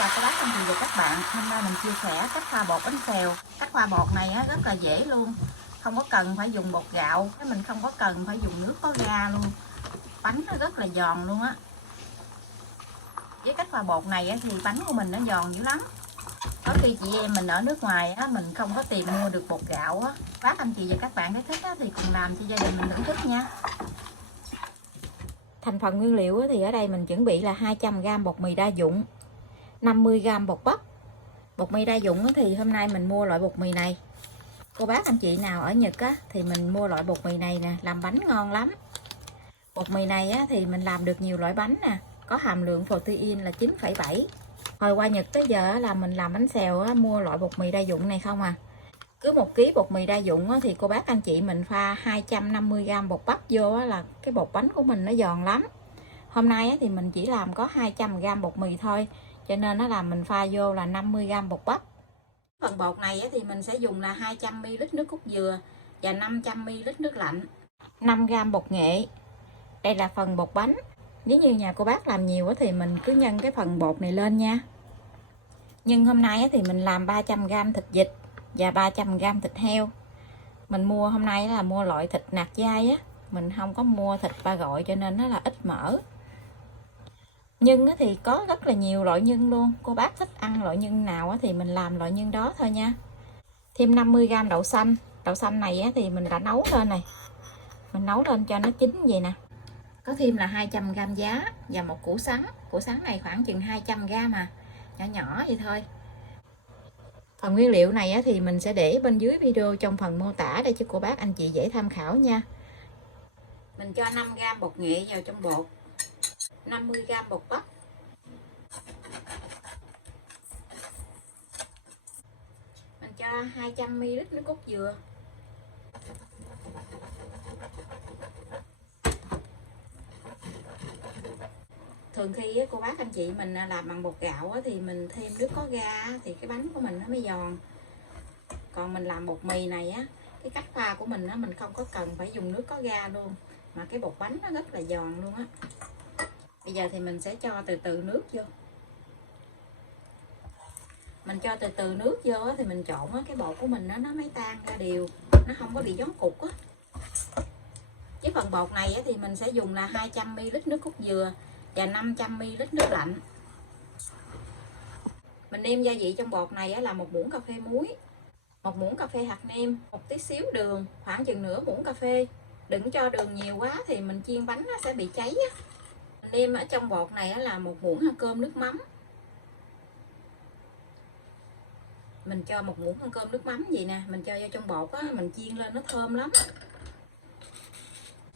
chào các bác, anh chị và các bạn. Hôm nay mình chia sẻ cách pha bột bánh xèo. Cách pha bột này rất là dễ luôn, không có cần phải dùng bột gạo, mình không có cần phải dùng nước có ga luôn. Bánh nó rất là giòn luôn á. Với cách pha bột này thì bánh của mình nó giòn dữ lắm. Có khi chị em mình ở nước ngoài mình không có tiền mua được bột gạo á. Bác anh chị và các bạn thấy thích thì cùng làm cho gia đình mình thưởng thức nha. Thành phần nguyên liệu thì ở đây mình chuẩn bị là 200g bột mì đa dụng, 50g bột bắp. Bột mì đa dụng thì hôm nay mình mua loại bột mì này. Cô bác anh chị nào ở Nhật thì mình mua loại bột mì này nè, làm bánh ngon lắm. Bột mì này thì mình làm được nhiều loại bánh nè, có hàm lượng protein là 9,7. Hồi qua Nhật tới giờ là mình làm bánh xèo mua loại bột mì đa dụng này không à. Cứ 1 kg bột mì đa dụng thì cô bác anh chị mình pha 250g bột bắp vô là cái bột bánh của mình nó giòn lắm. Hôm nay thì mình chỉ làm có 200g bột mì thôi, cho nên nó làm mình pha vô là 50g bột bắp. Phần bột này thì mình sẽ dùng là 200ml nước cốt dừa và 500ml nước lạnh. 5g bột nghệ. Đây là phần bột bánh. Nếu như nhà cô bác làm nhiều thì mình cứ nhân cái phần bột này lên nha. Nhưng hôm nay thì mình làm 300g thịt vịt và 300g thịt heo. Mình mua hôm nay là mua loại thịt nạc dai mình không có mua thịt ba gọi, cho nên nó là ít mỡ. Nhân thì có rất là nhiều loại nhân luôn, cô bác thích ăn loại nhân nào thì mình làm loại nhân đó thôi nha. Thêm 50g đậu xanh. Đậu xanh này thì mình đã nấu lên này, mình nấu lên cho nó chín vậy nè. Có thêm là 200g giá và một củ sắn. Củ sắn này khoảng chừng 200g nhỏ nhỏ vậy thôi. Phần nguyên liệu này thì mình sẽ để bên dưới video trong phần mô tả để cho cô bác anh chị dễ tham khảo nha. Mình cho 5g bột nghệ vào trong bột, 50g bột bắp, mình cho 200ml nước cốt dừa, thường khi cô bác anh chị mình làm bằng bột gạo thì mình thêm nước có ga thì cái bánh của mình nó mới giòn. Còn mình làm bột mì này cái cách pha của mình mình không có cần phải dùng nước có ga luôn, mà cái bột bánh nó rất là giòn luôn á. Bây giờ thì mình sẽ cho từ từ nước vô. Mình cho từ từ nước vô thì mình trộn cái bột của mình nó mới tan ra đều, nó không có bị gión cục á. Cái phần bột này thì mình sẽ dùng là 200ml nước cốt dừa và 500ml nước lạnh. Mình nêm gia vị trong bột này là 1 muỗng cà phê muối, 1 muỗng cà phê hạt nêm, một tí xíu đường, khoảng chừng nửa muỗng cà phê. Đừng cho đường nhiều quá thì mình chiên bánh nó sẽ bị cháy á. Mình nêm ở trong bột này là 1 muỗng ăn cơm nước mắm. Mình cho 1 muỗng ăn cơm nước mắm vậy nè, mình cho vô trong bột mình chiên lên nó thơm lắm.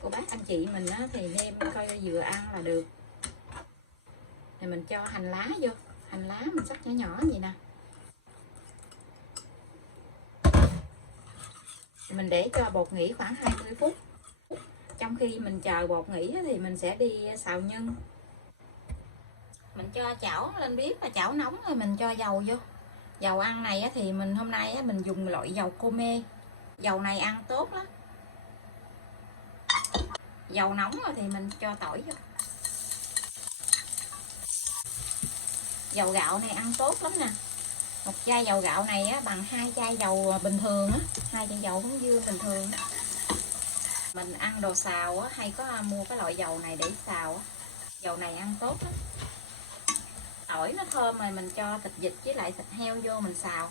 Cô bác anh chị mình thì nêm coi vừa ăn là được. Rồi mình cho hành lá vô, hành lá mình cắt nhỏ nhỏ vậy nè. Mình để cho bột nghỉ khoảng 20 phút. Trong khi mình chờ bột nghỉ thì mình sẽ đi xào nhân. Mình cho chảo lên bếp và chảo nóng rồi mình cho dầu vô. Dầu ăn này thì mình hôm nay mình dùng loại dầu Come. Dầu này ăn tốt lắm. Dầu nóng rồi thì mình cho tỏi vô. Dầu gạo này ăn tốt lắm nè. Một chai dầu gạo này bằng 2 chai dầu bình thường 2 chai dầu hướng dương bình thường. Mình ăn đồ xào hay có mua cái loại dầu này để xào dầu này ăn tốt lắm. Tỏi nó thơm rồi mình cho thịt vịt với lại thịt heo vô mình xào.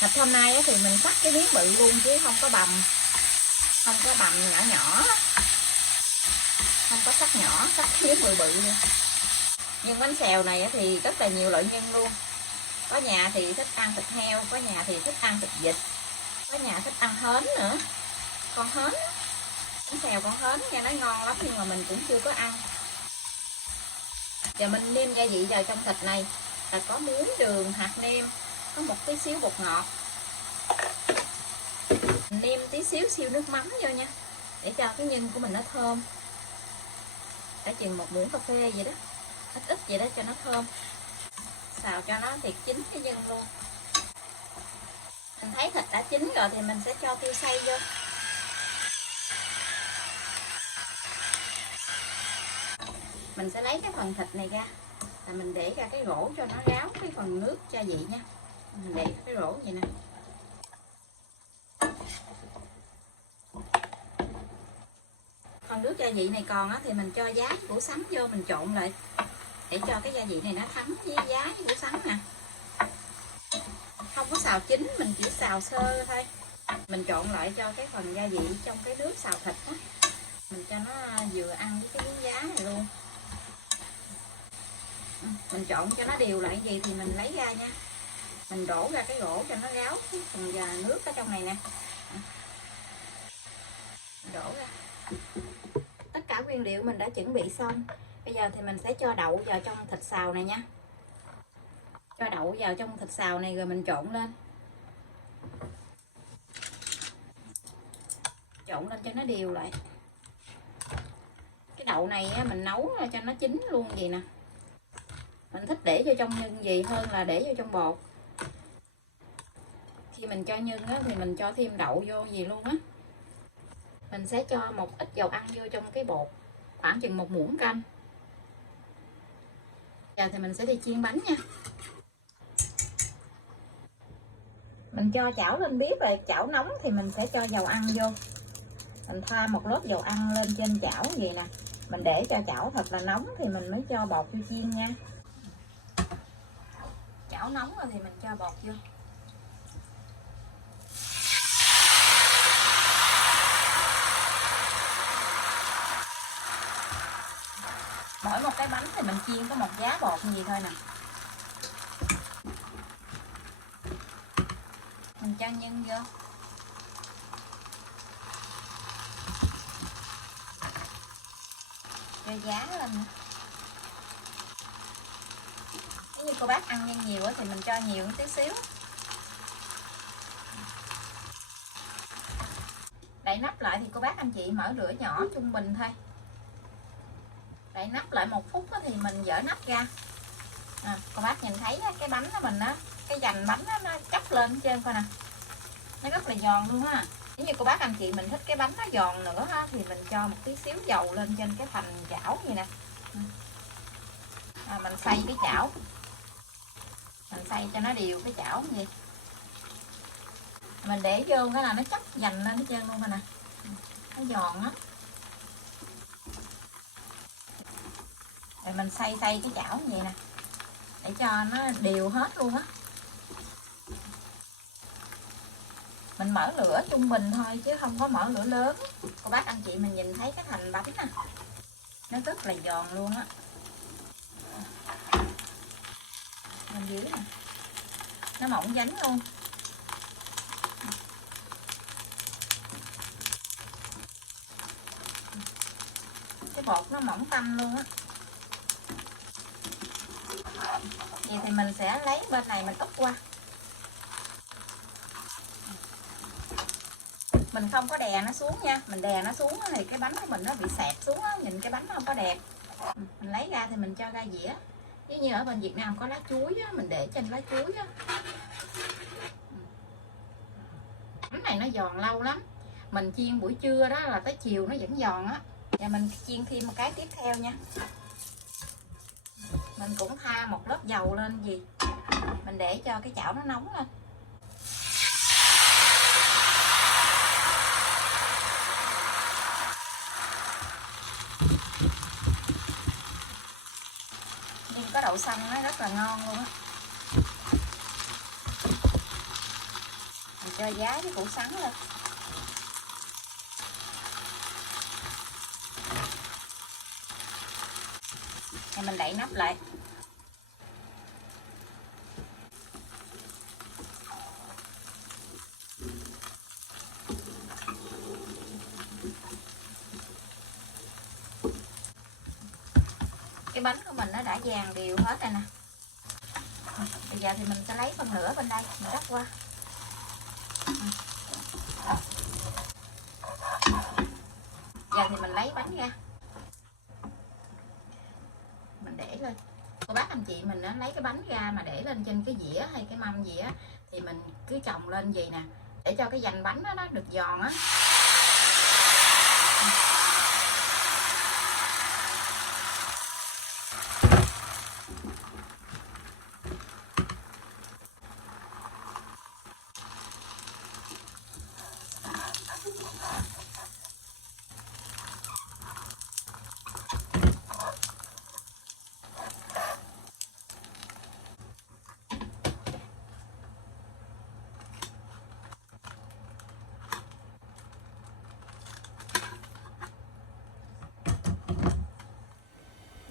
Thịt hôm nay thì mình cắt cái miếng bự luôn chứ không có bằm nhỏ nhỏ, không có cắt nhỏ, cắt miếng bự bự luôn. Nhưng bánh xèo này thì rất là nhiều loại nhân luôn. Có nhà thì thích ăn thịt heo, có nhà thì thích ăn thịt vịt, có nhà thích ăn hến nữa. Con hến, bánh xèo con hến nghe nói ngon lắm nhưng mà mình cũng chưa có ăn. Giờ mình nêm gia vị vào trong thịt này là có muối, đường, hạt nêm, có một tí xíu bột ngọt. Mình nêm tí xíu siêu nước mắm vô nha, để cho cái nhân của mình nó thơm. Cả chừng 1 muỗng cà phê vậy đó, ít ít vậy đó cho nó thơm. Xào cho nó thiệt chín cái nhân luôn. Mình thấy thịt đã chín rồi thì mình sẽ cho tiêu xay vô. Mình sẽ lấy cái phần thịt này ra, là mình để ra cái rổ cho nó ráo cái phần nước gia vị nha. Mình để cái rổ vậy nè. Phần nước gia vị này còn á, thì mình cho giá với củ sắn vô mình trộn lại để cho cái gia vị này nó thấm với giá với củ sắn nè. Không có xào chín, mình chỉ xào sơ thôi. Mình trộn lại cho cái phần gia vị trong cái nước xào thịt á, mình cho nó vừa ăn với cái miếng giá này luôn. Mình trộn cho nó đều lại gì thì mình lấy ra nha. Mình đổ ra cái rổ cho nó ráo cái phần nước ở trong này nè. Mình đổ ra. Tất cả nguyên liệu mình đã chuẩn bị xong. Bây giờ thì mình sẽ cho đậu vào trong thịt xào này nha. Cho đậu vào trong thịt xào này rồi mình trộn lên. Trộn lên cho nó đều lại. Cái đậu này á, mình nấu cho nó chín luôn vậy nè. Mình thích để vô trong nhân gì hơn là để vô trong bột. Khi mình cho nhân á, thì mình cho thêm đậu vô gì luôn á. Mình sẽ cho một ít dầu ăn vô trong cái bột, khoảng chừng 1 muỗng canh. Giờ thì mình sẽ đi chiên bánh nha. Mình cho chảo lên bếp rồi, chảo nóng thì mình sẽ cho dầu ăn vô. Mình thoa một lớp dầu ăn lên trên chảo vậy nè. Mình để cho chảo thật là nóng thì mình mới cho bột vô chiên nha. Chảo nóng rồi thì mình cho bột vô. Mỗi một cái bánh thì mình chiên có một giá bột như vậy thôi nè. Mình cho nhân vô. Cho giá lên. Nếu như cô bác ăn nhân nhiều thì mình cho nhiều một tí xíu. Đậy nắp lại thì cô bác anh chị mở lửa nhỏ trung bình thôi. Đậy nắp lại 1 phút thì mình dỡ nắp ra. Cô bác nhìn thấy cái bánh của mình á, cái dành bánh nó chóc lên trên coi nè. Nó rất là giòn luôn á. Nếu như cô bác anh chị mình thích cái bánh nó giòn nữa á, thì mình cho một tí xíu dầu lên trên cái thành chảo vậy nè. Mình xay cái chảo. Mình xay cho nó đều cái chảo như vậy. Mình để vô cái là nó chóc dành lên hết trơn luôn rồi nè. Nó giòn á. Rồi mình xay cái chảo như vậy nè, để cho nó đều hết luôn á. Mình mở lửa trung bình thôi chứ không có mở lửa lớn. Cô bác anh chị mình nhìn thấy cái thành bánh nè, nó rất là giòn luôn á. Bên dưới nè, nó mỏng dính luôn. Cái bột nó mỏng tanh luôn á. Vậy thì mình sẽ lấy bên này mình úp qua. Mình không có đè nó xuống nha. Mình đè nó xuống thì cái bánh của mình nó bị xẹp xuống á. Nhìn cái bánh nó không có đẹp. Mình lấy ra thì mình cho ra dĩa. Giống như ở bên Việt Nam có lá chuối á, mình để trên lá chuối á. Bánh này nó giòn lâu lắm. Mình chiên buổi trưa đó là tới chiều nó vẫn giòn á. Và mình chiên thêm một cái tiếp theo nha. Mình cũng tha một lớp dầu lên gì. Mình để cho cái chảo nó nóng lên. Nhưng có đậu xanh nó rất là ngon luôn á. Mình cho giá với củ sắn lên. Thì mình đậy nắp lại. Cái bánh của mình nó đã vàng đều hết rồi nè. Bây giờ thì mình sẽ lấy phần lửa bên đây mình rắc qua. Giờ thì mình lấy bánh ra, mình để lên. cô bác anh chị mình lấy cái bánh ra mà để lên trên cái dĩa hay cái mâm gì á, thì mình cứ chồng lên gì nè, để cho cái dành bánh đó nó được giòn á.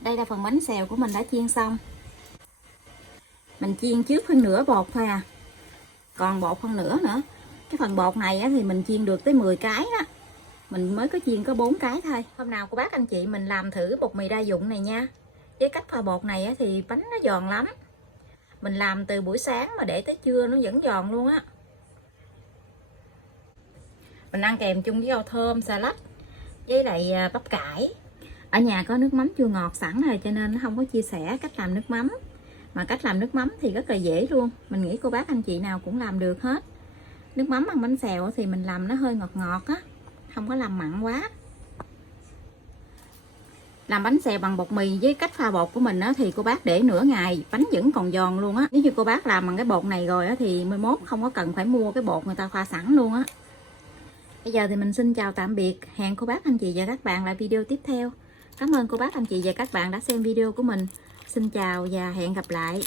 Đây là phần bánh xèo của mình đã chiên xong. Mình chiên trước phân nửa bột thôi à, còn bột phân nửa nữa. Cái phần bột này thì mình chiên được tới 10 cái đó, mình mới có chiên có 4 cái thôi. Hôm nào cô bác anh chị mình làm thử bột mì đa dụng này nha. Với cách pha bột này thì bánh nó giòn lắm. Mình làm từ buổi sáng mà để tới trưa nó vẫn giòn luôn á. Mình ăn kèm chung với rau thơm, salad với lại bắp cải. Ở nhà có nước mắm chua ngọt sẵn rồi cho nên nó không có chia sẻ cách làm nước mắm. Mà cách làm nước mắm thì rất là dễ luôn. Mình nghĩ cô bác anh chị nào cũng làm được hết. Nước mắm ăn bánh xèo thì mình làm nó hơi ngọt ngọt á, không có làm mặn quá. Làm bánh xèo bằng bột mì với cách pha bột của mình á, thì cô bác để nửa ngày bánh vẫn còn giòn luôn á. Nếu như cô bác làm bằng cái bột này rồi á, thì 11 không có cần phải mua cái bột người ta pha sẵn luôn á. Bây giờ thì mình xin chào tạm biệt. Hẹn cô bác anh chị và các bạn lại video tiếp theo. Cảm ơn cô bác anh chị và các bạn đã xem video của mình. Xin chào và hẹn gặp lại.